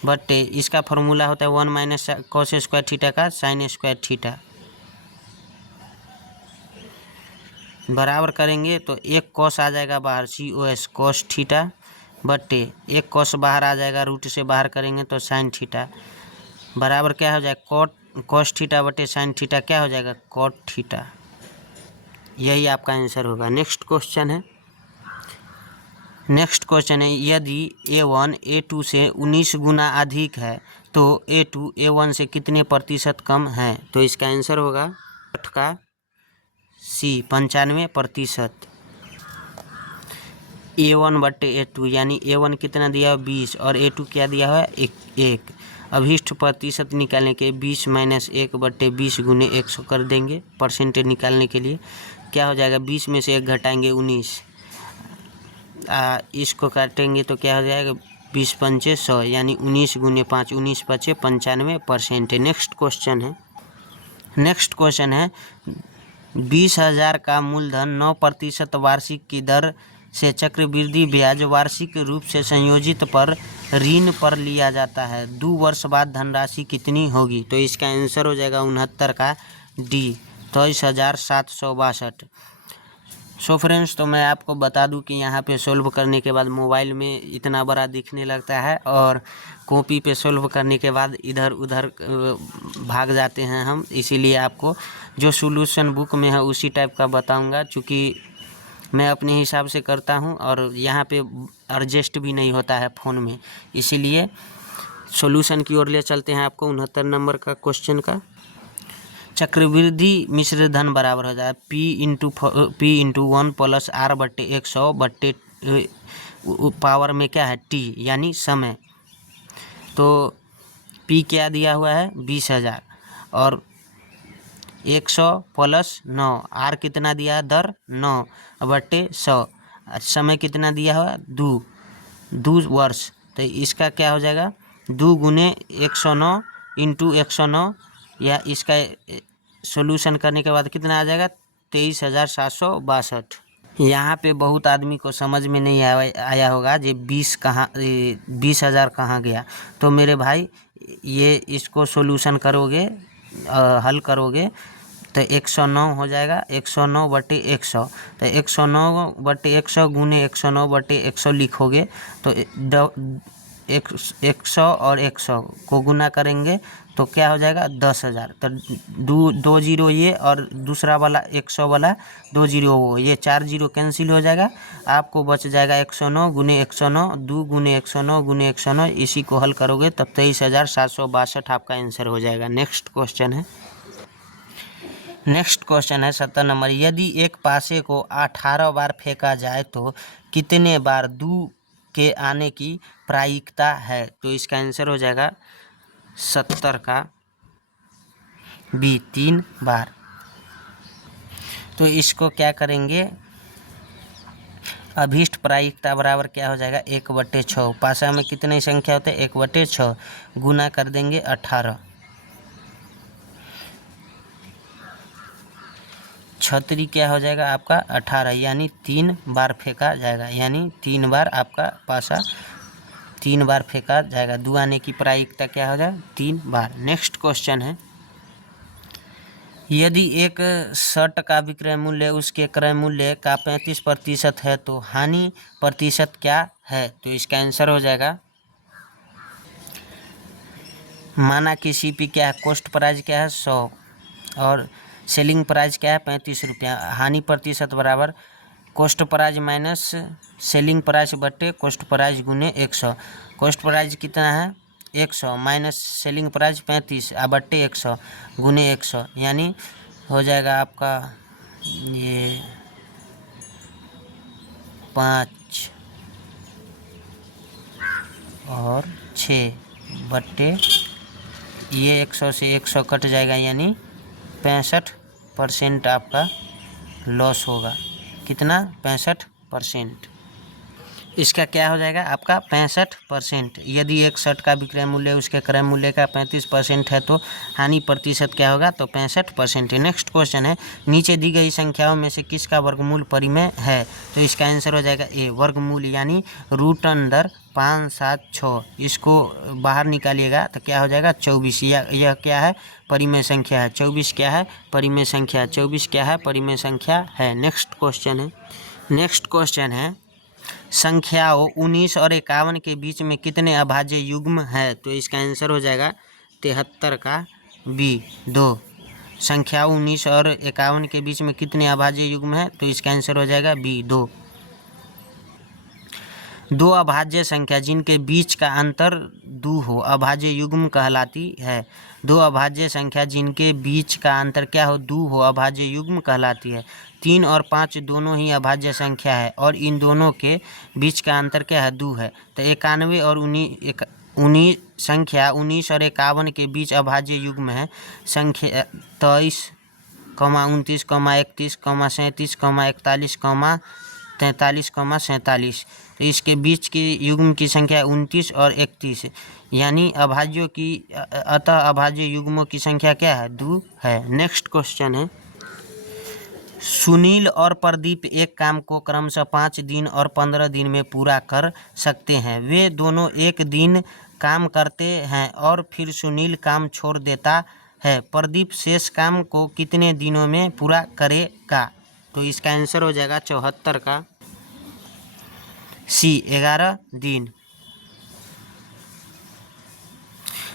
बटे इसका फार्मूला होता है 1 माइनस कोस स्क्वायर थीटा का साइन स्क्वायर थीटा। बराबर करेंगे तो एक कोस आ जाएगा बाहर, COS कोस थीटा बटे एक कोस बाहर आ जाएगा, रूट से बाहर करेंगे तो साइन थीटा, बराबर क्या हो जाएगा कोट कोस थीटा बटे साइन थीटा, क्या हो जाएगा कोट थीटा। यही आपका आंसर होगा। नेक्स्ट क्वेश्चन है, यदि A1 A2 से 19 गुना अधिक है तो A2 A1 से कितने प्रतिशत कम है। तो इसका आंसर होगा 8 का C 95%। A1 बटे A2 यानी A1 कितना दिया है 20 और A2 क्या दिया है 1। अभिष्ट प्रतिशत निकालने के 20 माइनस 1 बटे 20 गुने 100 कर देंगे। परसेंटेज निकालने के लिए क्या हो जाएगा, 20 में से 1 घटाएंगे 19, इसको काटेंगे तो क्या हो जाएगा 20 पंचे 100 यानी 19 गुने 5, 19 पचे 95%। नेक्स्ट क्वेश्चन है 20,000 का मूलधन 9% वार्षिक की दर से चक्रवृद्धि ब्याज वार्षिक रूप से संयोजित पर ऋण पर लिया जाता है। 2 वर्ष बाद धनराशि कितनी होगी। तो इसका आंसर हो जाएगा 69 का D 23,762। सो फ्रेंड्स, तो मैं आपको बता दूं कि यहाँ पे सोल्व करने के बाद मोबाइल में इतना बड़ा दिखने लगता है और कॉपी पे सोल्व करने के बाद इधर उधर भाग जाते हैं हम, इसीलिए आपको जो सॉल्यूशन बुक में है उसी टाइप का बताऊंगा, क्योंकि मैं अपने हिसाब से करता हूं और यहाँ पे एडजस्ट भी नहीं होता है फ़ोन में, इसीलिए सॉल्यूशन की ओर ले चलते हैं आपको 69 नंबर का क्वेश्चन का। चक्रवृद्धि मिश्र धन बराबर हो जाए P इंटू 1 प्लस R बट्टे 100 बट्टे पावर में क्या है T यानी समय। तो P क्या दिया हुआ है 20,000 और 100 प्लस 9, R कितना दिया है दर 9 बट्टे 100, समय कितना दिया हुआ 2 वर्ष। तो इसका क्या हो जाएगा 2 गुने 109 इंटू 109, या इसका सॉल्यूशन करने के बाद कितना आ जाएगा 23,762। यहाँ पे बहुत आदमी को समझ में नहीं आया होगा जे 20,000 कहाँ गया। तो मेरे भाई ये इसको सॉल्यूशन करोगे, हल करोगे तो 109 हो जाएगा, 109 बटे 100, तो 109 बटे 100 गुने 109 बटे 100 लिखोगे तो 100 और 100 को गुना करेंगे तो क्या हो जाएगा 10,000। तो 2 जीरो ये और दूसरा वाला 100 वाला 2 जीरो वो, ये 4 जीरो कैंसिल हो जाएगा, आपको बच जाएगा 109 गुने 109, 2 गुने 109 गुने 109। इसी को हल करोगे तब 23,762 आपका आंसर हो जाएगा। नेक्स्ट क्वेश्चन है 70 नंबर, यदि एक पासे को 18 बार फेंका जाए तो कितने बार 2 के आने की प्रायिकता है। तो इसका आंसर हो जाएगा 70 का B 3 बार। तो इसको क्या करेंगे, अभीष्ट प्रायिकता बराबर क्या हो जाएगा 1/6, पासा में कितनी संख्या होते हैं 1/6, गुना कर देंगे 18, छतरी क्या हो जाएगा आपका 18 यानी 3 बार फेंका जाएगा, यानी 3 बार आपका पासा 3 बार फेंका जाएगा। 2 आने की प्रायिकता क्या हो जाएगा 3 बार। नेक्स्ट क्वेश्चन है, यदि एक शर्ट का विक्रय मूल्य उसके क्रय मूल्य का 35% है तो हानि प्रतिशत क्या है। तो इसका आंसर हो जाएगा, माना कि CP क्या है कॉस्ट प्राइस क्या है 100 और सेलिंग प्राइस क्या है 35 रुपया, हानि प्रतिशत बराबर cost price minus selling price बटे कॉस्ट प्राइस गुने 100। कॉस्ट प्राइस कितना है 100 माइनस सेलिंग प्राइस 35 बट्टे 100 गुने 100, यानी हो जाएगा आपका ये 5 और 6 बट्टे ये 100 से 100 कट जाएगा, यानी 65% आपका लॉस होगा। कितना 65%। इसका क्या हो जाएगा आपका 65%। यदि एक शर्ट का विक्रय मूल्य उसके क्रय मूल्य का 35% है तो हानि प्रतिशत क्या होगा, तो 65% है। नेक्स्ट क्वेश्चन है, नीचे दी गई संख्याओं में से किसका वर्गमूल परिमेय है, तो इसका आंसर हो जाएगा ए वर्गमूल, यानी रूट अंडर 5, 7, 6। इसको बाहर निकालिएगा तो क्या हो जाएगा 24। यह क्या है परिमेय संख्या है। 24 क्या है परिमेय संख्या, 24 क्या है परिमेय संख्या है। नेक्स्ट क्वेश्चन है संख्याओं 19 और 51 के बीच में कितने अभाज्य युग्म है, तो इसका आंसर हो जाएगा 73 का बी 2। संख्याओं 19 और 51 के बीच में कितने अभाज्य युग्म है, तो इसका आंसर हो जाएगा बी 2। दो अभाज्य संख्या जिनके बीच का अंतर 2 हो अभाज्य युग्म कहलाती है। दो अभाज्य संख्या जिनके बीच का अंतर क्या हो 2 हो अभाज्य युग्म कहलाती है। 3 और 5 दोनों ही अभाज्य संख्या है और इन दोनों के बीच का अंतर क्या है 2 है। तो 91 और 19 संख्या 19 और 51 के बीच अभाज्य युग्म है। संख्या 23, 29, 31, 37, 41, 43, 47। तो इसके बीच की युग्म की संख्या 29 और 31, यानी अभाज्यों की अतः अभाज्य युग्मों की संख्या क्या है 2 है। नेक्स्ट क्वेश्चन है, सुनील और प्रदीप एक काम को क्रमशः 5 दिन और 15 दिन में पूरा कर सकते हैं। वे दोनों एक दिन काम करते हैं और फिर सुनील काम छोड़ देता है। प्रदीप शेष काम को कितने दिनों में पूरा करेगा, तो इसका आंसर हो जाएगा 74 का सी 11 दिन।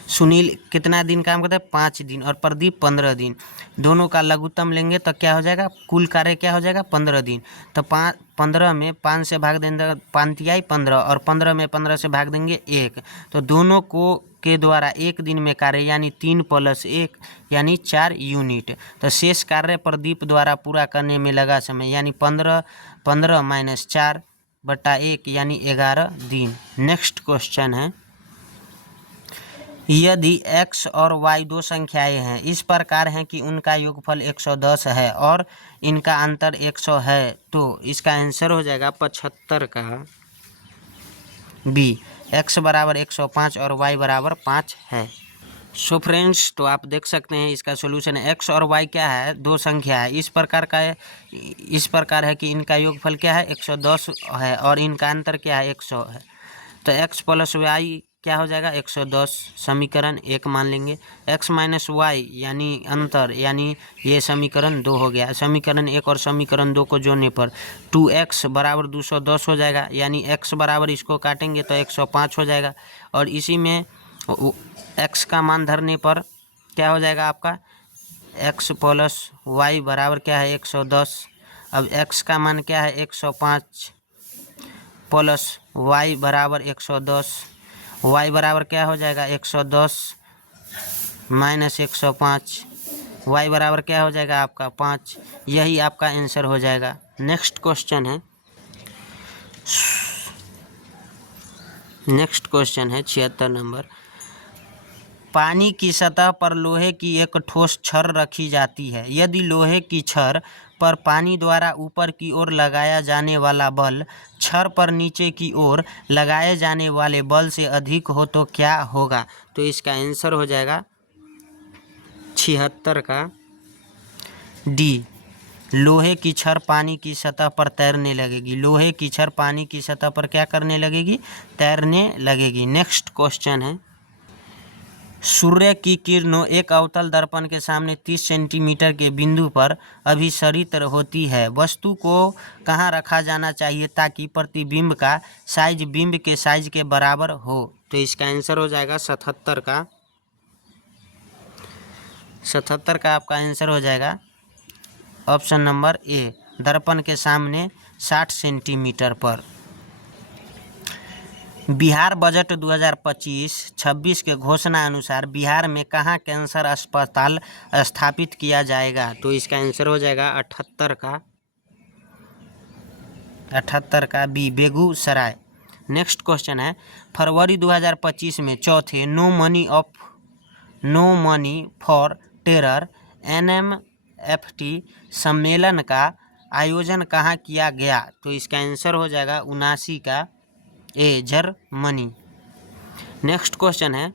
सुनील कितना दिन काम करता है 5 दिन और प्रदीप 15 दिन। दोनों का लघुत्तम लेंगे तो क्या हो जाएगा कुल कार्य क्या हो जाएगा 15 दिन। तो 15 में 5 से भाग देंगे 5 15 और 15 में 15 से भाग देंगे 1। तो दोनों को के द्वारा एक दिन में कार्य यानी 3 + 1 यानी 4 यूनिट। तो शेष कार्य प्रदीप द्वारा पूरा करने में लगा समय यानी 15 - 4/1 यानी 11 दिन। नेक्स्ट क्वेश्चन है, यदि x और y दो संख्याएं हैं इस प्रकार हैं कि उनका योगफल 110 है और इनका अंतर 100 है, तो इसका आंसर हो जाएगा 75 का बी। x बराबर 105 और y बराबर 5 है। सो फ्रेंड्स, तो आप देख सकते हैं इसका सॉल्यूशन है। x और y क्या है दो संख्या है, इस प्रकार है कि इनका योगफल क्या है 110 है और इनका अंतर क्या है 100 है। तो x + y क्या हो जाएगा 110, समीकरण 1 मान लेंगे। x - y यानी अंतर, यानी ये समीकरण 2 हो गया। समीकरण 1 और समीकरण 2 को जोड़ने पर 2x बराबर 210 हो जाएगा, यानी x बराबर इसको काटेंगे तो 105 हो जाएगा और इसी में x का मान धरने पर क्या हो जाएगा आपका x + y बराबर क्या है 110। अब x का मान क्या है 105 प्लस y बराबर 110, y बराबर क्या हो जाएगा 110 - 105, y बराबर क्या हो जाएगा आपका 5। यही आपका आंसर हो जाएगा। नेक्स्ट क्वेश्चन है 76 नंबर। पानी की सतह पर लोहे की एक ठोस छड़ रखी जाती है। यदि लोहे की छड़ पर पानी द्वारा ऊपर की ओर लगाया जाने वाला बल छड़ पर नीचे की ओर लगाए जाने वाले बल से अधिक हो तो क्या होगा, तो इसका आंसर हो जाएगा 76 का डी। लोहे की छड़ पानी की सतह पर तैरने लगेगी। लोहे की छड़ पानी की सतह पर क्या करने लगेगी तैरने लगेगी। नेक्स्ट क्वेश्चन है, सूर्य की किरणों एक अवतल दर्पण के सामने 30 सेंटीमीटर के बिंदु पर अभिसरित होती है। वस्तु को कहाँ रखा जाना चाहिए ताकि प्रतिबिंब का साइज बिंब के साइज के बराबर हो, तो इसका आंसर हो जाएगा 77 का आपका आंसर हो जाएगा ऑप्शन नंबर ए, दर्पण के सामने 60 सेंटीमीटर पर। बिहार बजट 2025-26 के घोषणा अनुसार बिहार में कहाँ कैंसर अस्पताल स्थापित किया जाएगा? तो इसका आंसर हो जाएगा 78 का बी, बेगूसराय। नेक्स्ट क्वेश्चन है, फरवरी 2025 में चौथे no money for terror NMFT सम्मेलन का आयोजन कहाँ किया गया? तो इसका आंसर हो जाएगा 79 का ए, जर्मनी। नेक्स्ट क्वेश्चन है,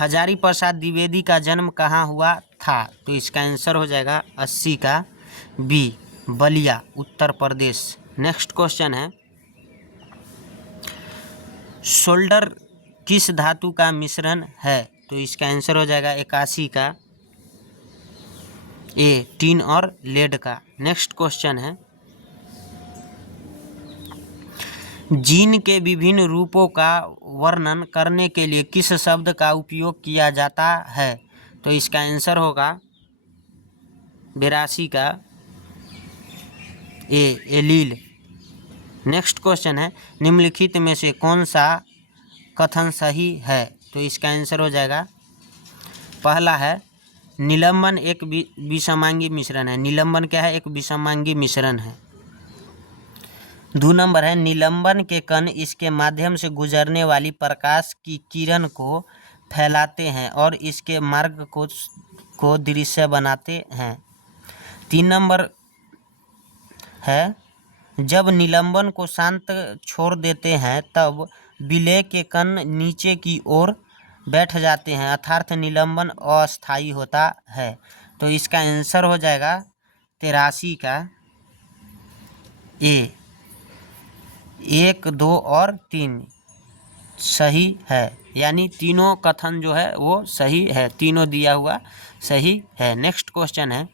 हजारी प्रसाद द्विवेदी का जन्म कहाँ हुआ था? तो इसका आंसर हो जाएगा 80 का B, Ballia, Uttar Pradesh. Next question है, सोल्डर किस धातु का मिश्रण है? तो इसका आंसर हो जाएगा 81 का ए, टीन और लेड का। नेक्स्ट क्वेश्चन है, जीन के विभिन्न रूपों का वर्णन करने के लिए किस शब्द का उपयोग किया जाता है? तो इसका आंसर होगा 82 का ए, एलील। नेक्स्ट क्वेश्चन है, निम्नलिखित में से कौन सा कथन सही है? तो इसका आंसर हो जाएगा, पहला है निलंबन एक विषमांगी मिश्रण है। निलंबन क्या है? एक विषमांगी मिश्रण है। 2 नंबर है, निलंबन के कण इसके माध्यम से गुजरने वाली प्रकाश की किरण को फैलाते हैं और इसके मार्ग को दृश्य बनाते हैं। 3 नंबर है, जब निलंबन को शांत छोड़ देते हैं तब विलय के कण नीचे की ओर बैठ जाते हैं, अर्थात निलंबन अस्थायी होता है। तो इसका आंसर हो जाएगा 83 का ए, 1, 2 और 3 सही है, यानी तीनों कथन जो है वो सही है, तीनों दिया हुआ सही है। नेक्स्ट क्वेश्चन है,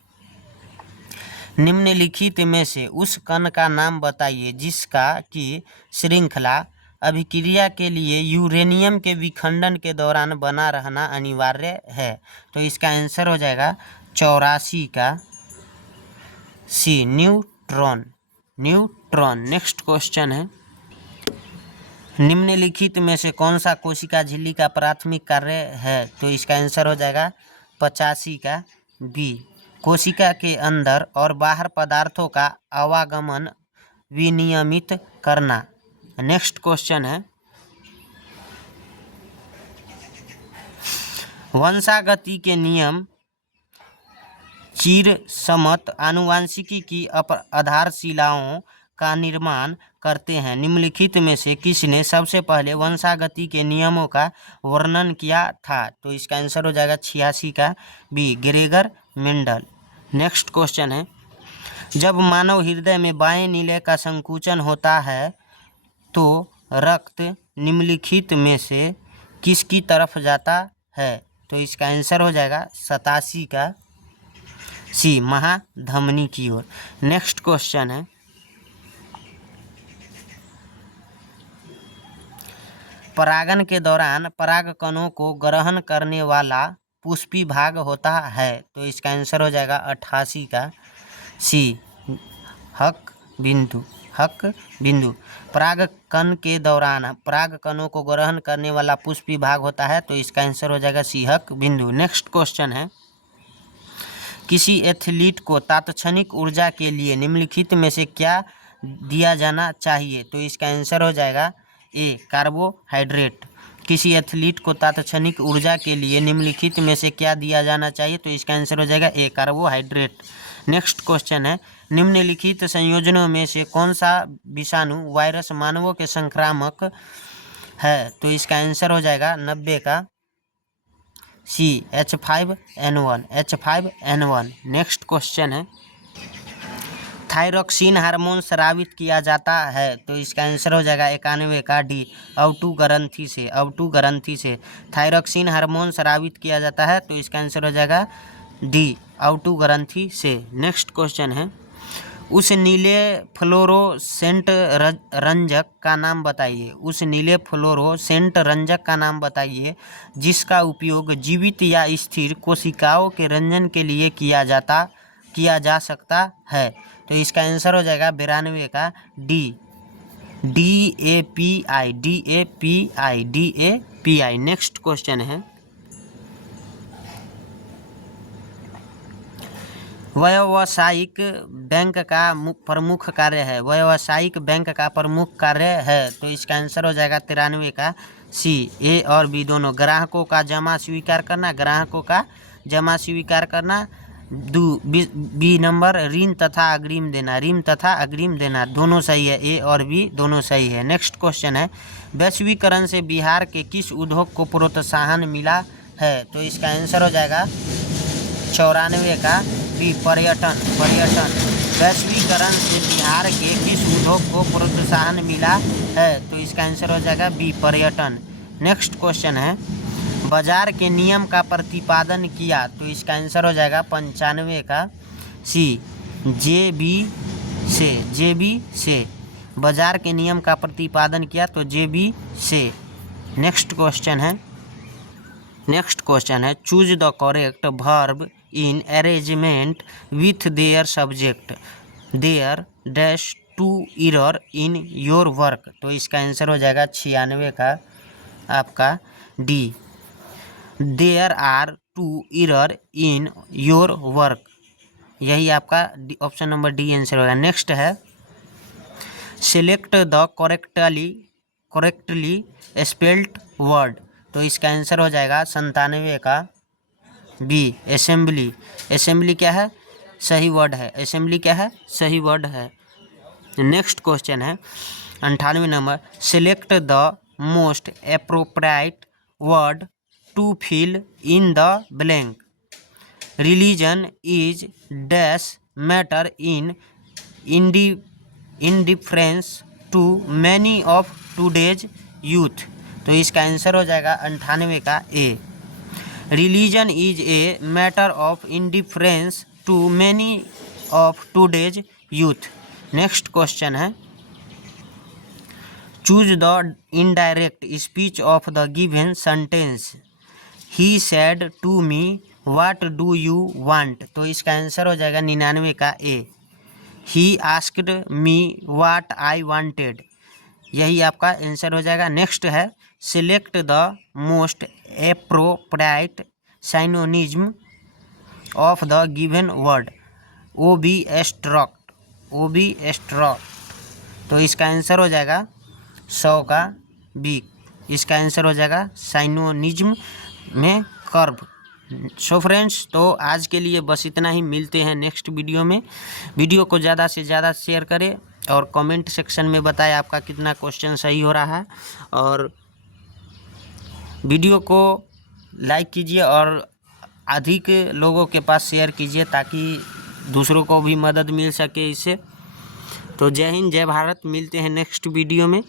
निम्नलिखित में से उस कण का नाम बताइए जिसका की श्रृंखला अभिक्रिया के लिए यूरेनियम के विखंडन के दौरान बना रहना अनिवार्य है। तो इसका आंसर हो जाएगा 84 का सी, न्यूट्रॉन। नेक्स्ट क्वेश्चन है, निम्नलिखित में से कौन सा कोशिका झिल्ली का प्राथमिक कार्य है? तो इसका आंसर हो जाएगा 85 का बी, कोशिका के अंदर और बाहर पदार्थों का आवागमन विनियमित करना। नेक्स्ट क्वेश्चन है, वंशागति के नियम चिरसमत आनुवंशिकी की आधारशिलाओं का निर्माण करते हैं। निम्नलिखित में से किसने सबसे पहले वंशागति के नियमों का वर्णन किया था? तो इसका आंसर हो जाएगा 86 का B, Gregor Mendel. Next question है, जब मानव हृदय में बाएं नीले का संकुचन होता है तो रक्त निम्नलिखित में से किसकी तरफ जाता है? तो इसका आंसर हो जाएगा 87 का सी, महाधमनी की ओर। नेक्स्ट क्वेश्चन है, परागन के दौरान परागकणों को ग्रहण करने वाला पुष्पी भाग होता है। तो इसका आंसर हो जाएगा 88 का सी, हक बिंदु। परागकण के दौरान परागकणों को ग्रहण करने वाला पुष्पी भाग होता है। तो इसका आंसर हो जाएगा सी, हक बिंदु। नेक्स्ट क्वेश्चन है, किसी एथलीट को तात्क्षणिक ऊर्जा के लिए निम्नलिखित में से क्या दिया जाना चाहिए? तो इसका आंसर हो जाएगा ए, कार्बोहाइड्रेट। किसी एथलीट को तात्क्षणिक ऊर्जा के लिए निम्नलिखित में से क्या दिया जाना चाहिए? तो इसका आंसर हो जाएगा ए, कार्बोहाइड्रेट। नेक्स्ट क्वेश्चन है, निम्नलिखित संयोजनों में से कौन सा विषाणु वायरस मानवों के संक्रामक है? तो इसका आंसर हो जाएगा 90 का सी, H5N1। नेक्स्ट क्वेश्चन है, थायरॉक्सिन हार्मोन स्रावित किया जाता है। तो इसका आंसर हो जाएगा 91 का डी, अवटु ग्रंथि से थायरॉक्सिन हार्मोन स्रावित किया जाता है। तो इसका आंसर हो जाएगा डी, अवटु ग्रंथि से। नेक्स्ट क्वेश्चन है, उस नीले फ्लोरोसेंट रंजक का नाम बताइए जिसका उपयोग जीवित या स्थिर कोशिकाओं के रंजन के लिए किया जा सकता है। तो इसका आंसर हो जाएगा 92 का D, DAPI, DAPI, DAPI। Next question है, व्यावसायिक बैंक का प्रमुख कार्य है, व्यावसायिक बैंक का प्रमुख कार्य है, तो इसका आंसर हो जाएगा 93 का सी, ए और बी दोनों। ग्राहकों का जमा स्वीकार करना, ग्राहकों का जमा स्वीकार करना। बी नंबर, ऋण तथा अग्रिम देना, ऋण तथा अग्रिम देना, दोनों सही है, ए और बी दोनों सही है। नेक्स्ट क्वेश्चन है, वैश्वीकरण से बिहार के किस उद्योग को प्रोत्साहन मिला है, तो इसका आंसर हो जाएगा 94 का बी, पर्यटन, पर्यटन। वैश्वीकरण से बिहार के किस उद्योग को प्रोत्साहन मिला है, तो इसका आंसर हो जाएगा बी, पर्यटन। नेक्स्ट क्वेश्चन है, बाजार के नियम का प्रतिपादन किया, तो इसका आंसर हो जाएगा 95 का सी, JB से। बाजार के नियम का प्रतिपादन किया तो JB से। नेक्स्ट क्वेश्चन है, choose the correct verb in arrangement with their subject there dash two error in your work, तो इसका आंसर हो जाएगा 96 का आपका D, there are two error in your work, यही आपका ऑप्शन नंबर डी आंसर होगा। नेक्स्ट है, select the correctly spelled word, तो इसका आंसर हो जाएगा 97 का बी, असेंबली। असेंबली क्या है, सही वर्ड है, असेंबली क्या है, सही वर्ड है। नेक्स्ट क्वेश्चन है 98 number, select the most appropriate word to fill in the blank, religion is dash matter in indifference to many of today's youth, तो इसका आंसर हो जाएगा 98 का A, religion is a matter of indifference to many of today's youth. Next question है, choose the indirect speech of the given sentence, he said to me what do you want, तो इसका answer हो जाएगा 99 का A, he asked me what I wanted, यही आपका answer हो जाएगा। नेक्स्ट है, select the most appropriate synonym of the given word, obstruct, तो इसका आंसर हो जाएगा 100 का बी, इसका आंसर हो जाएगा सिनोनिम में कर्व। सो फ्रेंड्स, तो आज के लिए बस इतना ही, मिलते हैं नेक्स्ट वीडियो में। वीडियो को ज़्यादा से ज़्यादा शेयर करें और कमेंट सेक्शन में बताएं आपका कितना क्वेश्चन सही हो रहा है, और वीडियो को लाइक कीजिए और अधिक लोगों के पास शेयर कीजिए ताकि दूसरों को भी मदद मिल सके इससे। तो जय हिंद, जय भारत, मिलते हैं नेक्स्ट वीडियो में।